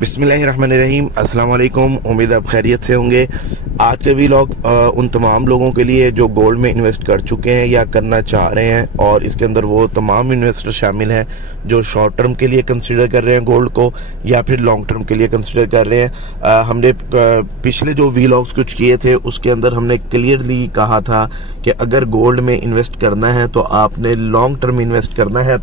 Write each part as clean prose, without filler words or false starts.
बिस्मिल्लाहिर्रहमानिर्रहीम। अस्सलाम वालेकुम। उम्मीद आप खैरियत से होंगे। आज के व्लॉग उन तमाम लोगों के लिए जो गोल्ड में इन्वेस्ट कर चुके हैं या करना चाह रहे हैं, और इसके अंदर वो तमाम इन्वेस्टर शामिल हैं जो शॉर्ट टर्म के लिए कंसिडर कर रहे हैं गोल्ड को या फिर लॉन्ग टर्म के लिए कंसिडर कर रहे हैं। हमने पिछले जो व्लॉग्स कुछ किए थे उसके अंदर हमने क्लियरली कहा था कि अगर गोल्ड में इन्वेस्ट करना है तो आपने लॉन्ग टर्म इन्वेस्ट करना है,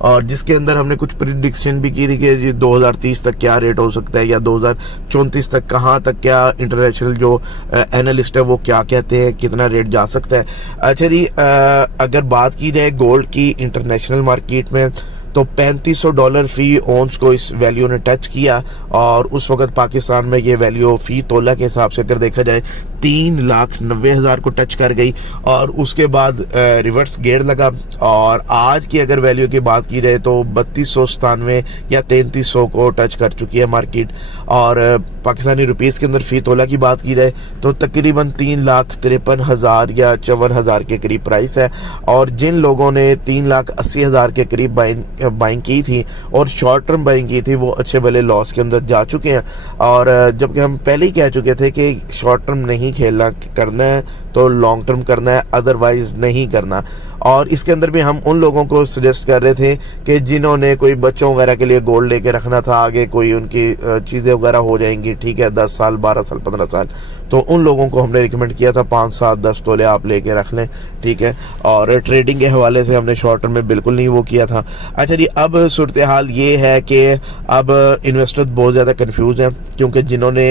और जिसके अंदर हमने कुछ प्रिडिक्शन भी की थी कि 2030 तक क्या रेट हो सकता है या 2034 तक कहाँ तक क्या इंटरनेशनल जो एनालिस्ट है वो क्या कहते हैं, कितना रेट जा सकता है। अच्छा जी, अगर बात की जाए गोल्ड की इंटरनेशनल मार्केट में तो $3500 फ़ी ओंस को इस वैल्यू ने टच किया, और उस वक्त पाकिस्तान में ये वैल्यू फ़ी तोला के हिसाब से अगर देखा जाए 3,90,000 को टच कर गई, और उसके बाद रिवर्स गेयर लगा। और आज की अगर वैल्यू की बात की जाए तो 3297 या 3300 को टच कर चुकी है मार्केट। और पाकिस्तानी रुपीस के अंदर फ़ी तोला की बात की जाए तो तकरीबन 3,53,000 या 54,000 के करीब प्राइस है। और जिन लोगों ने 3,80,000 के करीब बाइंग की थी और शॉर्ट टर्म बाइंग की थी वो अच्छे भले लॉस के अंदर जा चुके हैं। और जबकि हम पहले ही कह चुके थे कि शॉर्ट टर्म नहीं खेलना, करना है तो लॉन्ग टर्म करना है, अदरवाइज नहीं करना। और इसके अंदर भी हम उन लोगों को सजेस्ट कर रहे थे कि जिन्होंने कोई बच्चों वगैरह के लिए गोल्ड लेके रखना था, आगे कोई उनकी चीज़ें वगैरह हो जाएंगी, ठीक है, 10 साल 12 साल 15 साल, तो उन लोगों को हमने रिकमेंड किया था 5 7 10 तोले आप लेके रख लें, ठीक है। और ट्रेडिंग के हवाले से हमने शॉर्ट टर्म में बिल्कुल नहीं वो किया था। अच्छा जी, अब सूरत हाल ये है कि अब इन्वेस्टर बहुत ज़्यादा कन्फ्यूज़ हैं, क्योंकि जिन्होंने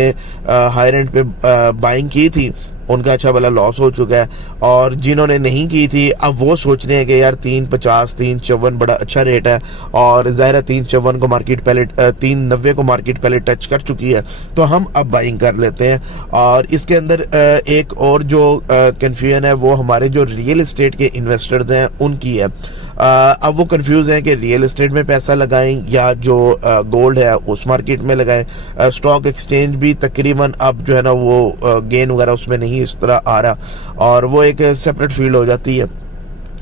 हाई रेंट पे बाइंग की थी उनका अच्छा भला लॉस हो चुका है, और जिन्होंने नहीं की थी अब वो सोच रहे हैं कि यार 350 354 बड़ा अच्छा रेट है, और ज़ाहिर है 354 को मार्केट पहले 390 को मार्केट पहले टच कर चुकी है, तो हम अब बाइंग कर लेते हैं। और इसके अंदर एक और जो कन्फ्यूजन है वो हमारे जो रियल एस्टेट के इन्वेस्टर्स हैं उनकी है। अब वो कंफ्यूज हैं कि रियल एस्टेट में पैसा लगाएं या जो गोल्ड है उस मार्केट में लगाएं। स्टॉक एक्सचेंज भी तकरीबन अब जो है ना वो गेन वगैरह उसमें नहीं इस तरह आ रहा, और वो एक सेपरेट फील्ड हो जाती है,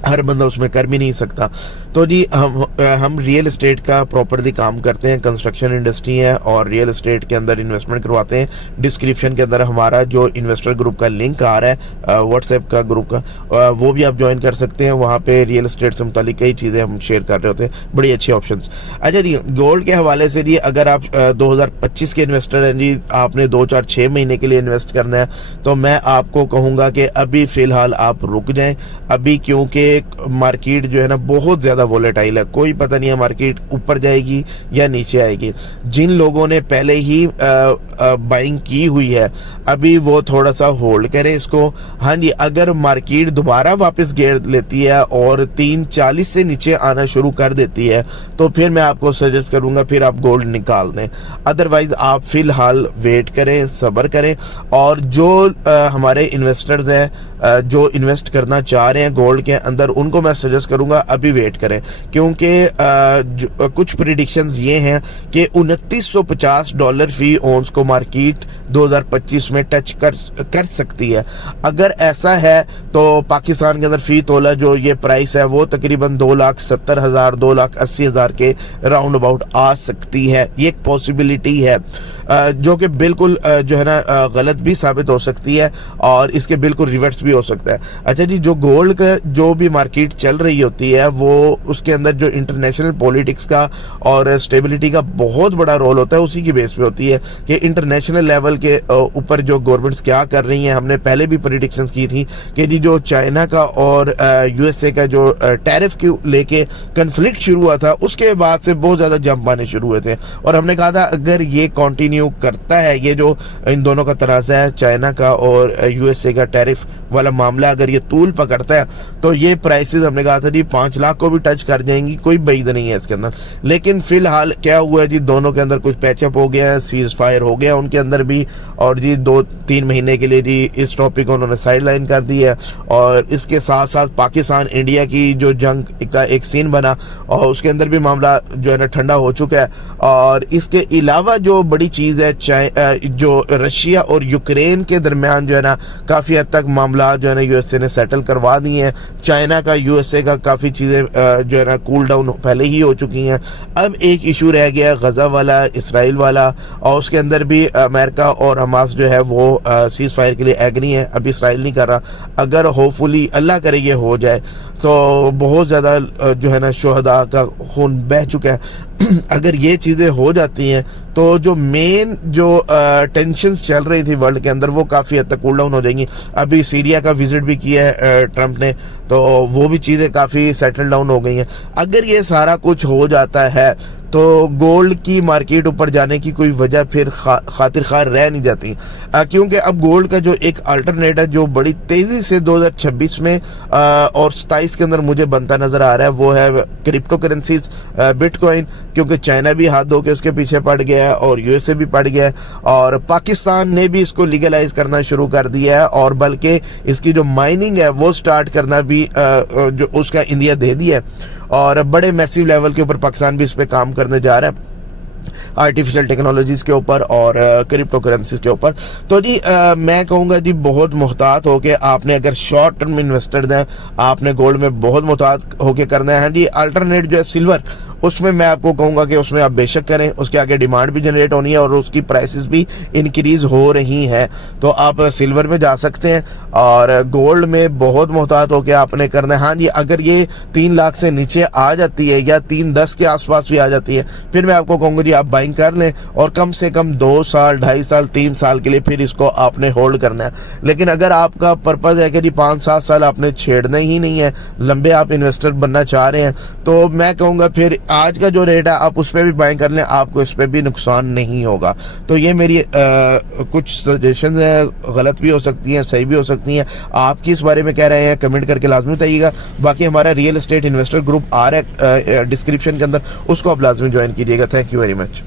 हर बंदा उसमें कर भी नहीं सकता। तो जी हम रियल एस्टेट का प्रॉपरली काम करते हैं, कंस्ट्रक्शन इंडस्ट्री है और रियल एस्टेट के अंदर इन्वेस्टमेंट करवाते हैं। डिस्क्रिप्शन के अंदर हमारा जो इन्वेस्टर ग्रुप का लिंक आ रहा है व्हाट्सएप का ग्रुप का, वो भी आप ज्वाइन कर सकते हैं। वहाँ पे रियल एस्टेट से मुतालिक कई चीज़ें हम शेयर कर रहे होते हैं, बड़ी अच्छी ऑप्शंस। अच्छा जी, गोल्ड के हवाले से जी अगर आप 2025 के इन्वेस्टर हैं जी, आपने 2 4 6 महीने के लिए इन्वेस्ट करना है, तो मैं आपको कहूँगा कि अभी फ़िलहाल आप रुक जाएँ अभी, क्योंकि मार्केट जो है ना बहुत ज़्यादा वोलेटाइल है, कोई पता नहीं है मार्केट ऊपर जाएगी या नीचे आएगी। जिन लोगों ने पहले ही बाइंग की हुई है अभी वो थोड़ा सा होल्ड करें इसको। हाँ जी, अगर मार्केट दोबारा वापस गिर लेती है और 340 से नीचे आना शुरू कर देती है तो फिर मैं आपको सजेस्ट करूंगा फिर आप गोल्ड निकाल दें, अदरवाइज आप फिलहाल वेट करें, सब्र करें। और जो हमारे इन्वेस्टर्स हैं जो इन्वेस्ट करना चाह रहे हैं गोल्ड के अंदर, उनको मैं सजेस्ट करूंगा अभी वेट करें, क्योंकि कुछ प्रिडिक्शंस ये हैं कि $2950 फी ओंस को मार्केट 2025 में टच कर सकती है। अगर ऐसा है तो पाकिस्तान के अंदर फी तोला जो ये प्राइस है वो तकरीबन 2,70,000 2,80,000 के राउंड अबाउट आ सकती है। ये एक पॉसिबिलिटी है जो कि बिल्कुल जो है ना गलत भी साबित हो सकती है, और इसके बिल्कुल रिवर्स भी हो सकता है। अच्छा जी, जो गोल्ड का जो भी मार्केट चल रही होती है वो उसके अंदर जो इंटरनेशनल पॉलिटिक्स का और स्टेबिलिटी का बहुत बड़ा रोल होता है, उसी की बेस पे होती है कि इंटरनेशनल लेवल के ऊपर जो गवर्नमेंट्स क्या कर रही हैं। हमने पहले भी प्रेडिक्शंस की थी कि जी जो चाइना का और यूएसए का जो टैरिफ के लेके कन्फ्लिक्ट शुरू हुआ था उसके बाद से बहुत ज़्यादा जंप आने शुरू हुए थे, और हमने कहा था अगर ये कंटिन्यू करता है, ये जो इन दोनों का तनाज़ा है चाइना का और यूएसए का टैरिफ वाला मामला अगर ये तूल पकड़ता है तो ये प्राइसेस हमने कहा था जी 5 लाख को भी टच कर जाएंगी, कोई बैद नहीं है इसके अंदर। लेकिन फिलहाल क्या हुआ है जी, दोनों के अंदर कुछ पैचअप हो गया है, सीज फायर हो गया उनके अंदर भी, और जी 2-3 महीने के लिए जी इस टॉपिक को उन्होंने साइड लाइन कर दी है। और इसके साथ साथ पाकिस्तान इंडिया की जो जंग का एक सीन बना और उसके अंदर भी मामला जो है ना ठंडा हो चुका है। और इसके अलावा जो बड़ी चीज़ है जो रशिया और यूक्रेन के दरमियान जो है ना काफ़ी हद तक मामला जो है ना यूएसए ने सेटल करवा दिए हैं। चाइना का यूएसए का काफ़ी चीज़ें जो है ना कूल डाउन पहले ही हो चुकी हैं। अब एक इशू रह गया गज़ा वाला, इसराइल वाला, और उसके अंदर भी अमेरिका और हमास जो है वो सीज़ फायर के लिए एग्री है। अभी इसराइल नहीं कर रहा। अगर होपफुली अल्लाह करे ये हो जाए तो बहुत ज़्यादा जो है ना शुहदा का खून बह चुका है। अगर ये चीज़ें हो जाती हैं तो जो मेन जो टेंशन्स चल रही थी वर्ल्ड के अंदर वो काफ़ी हद तक कूल डाउन हो जाएंगी। अभी सीरिया का विजिट भी किया है ट्रंप ने, तो वो भी चीज़ें काफ़ी सेटल डाउन हो गई हैं। अगर ये सारा कुछ हो जाता है तो गोल्ड की मार्केट ऊपर जाने की कोई वजह फिर खातिर खार रह नहीं जाती, क्योंकि अब गोल्ड का जो एक अल्टरनेट है जो बड़ी तेज़ी से 2026 में और 27 के अंदर मुझे बनता नज़र आ रहा है वो है क्रिप्टो करेंसीज, बिटकॉइन, क्योंकि चाइना भी हाथ धो के उसके पीछे पड़ गया है और यूएसए भी पड़ गया है और पाकिस्तान ने भी इसको लीगलाइज करना शुरू कर दिया है और बल्कि इसकी जो माइनिंग है वो स्टार्ट करना भी जो उसका इंडिया दे दिया है और बड़े मैसिव लेवल के ऊपर पाकिस्तान भी इस पर काम करने जा रहा है आर्टिफिशियल टेक्नोलॉजीज़ के ऊपर और क्रिप्टो करेंसीज के ऊपर। तो जी मैं कहूँगा जी बहुत मुहतात होके आपने, अगर शॉर्ट टर्म इन्वेस्टर हैं आपने गोल्ड में बहुत मुहतात होके करना है जी। अल्टरनेट जो है सिल्वर, उसमें मैं आपको कहूँगा कि उसमें आप बेशक करें, उसके आगे डिमांड भी जनरेट होनी है और उसकी प्राइसेस भी इंक्रीज़ हो रही हैं, तो आप सिल्वर में जा सकते हैं और गोल्ड में बहुत मुहतात होकर आपने करना है। हाँ जी, अगर ये 3 लाख से नीचे आ जाती है या 310 के आसपास भी आ जाती है फिर मैं आपको कहूँगा जी आप बाइंग कर लें और कम से कम 2 साल, 2.5 साल, 3 साल के लिए फिर इसको आपने होल्ड करना है। लेकिन अगर आपका पर्पज़ है कि जी 5-7 साल आपने छेड़ना ही नहीं है, लंबे आप इन्वेस्टर बनना चाह रहे हैं, तो मैं कहूँगा फिर आज का जो रेट है आप उस पर भी बाइंग कर लें, आपको इस पर भी नुकसान नहीं होगा। तो ये मेरी कुछ सजेशन है, गलत भी हो सकती हैं, सही भी हो सकती हैं। आप किस बारे में कह रहे हैं कमेंट करके लाजमी बताइएगा। बाकी हमारा रियल एस्टेट इन्वेस्टर ग्रुप आ रहा है डिस्क्रिप्शन के अंदर, उसको आप लाजमी ज्वाइन कीजिएगा। Thank you very much.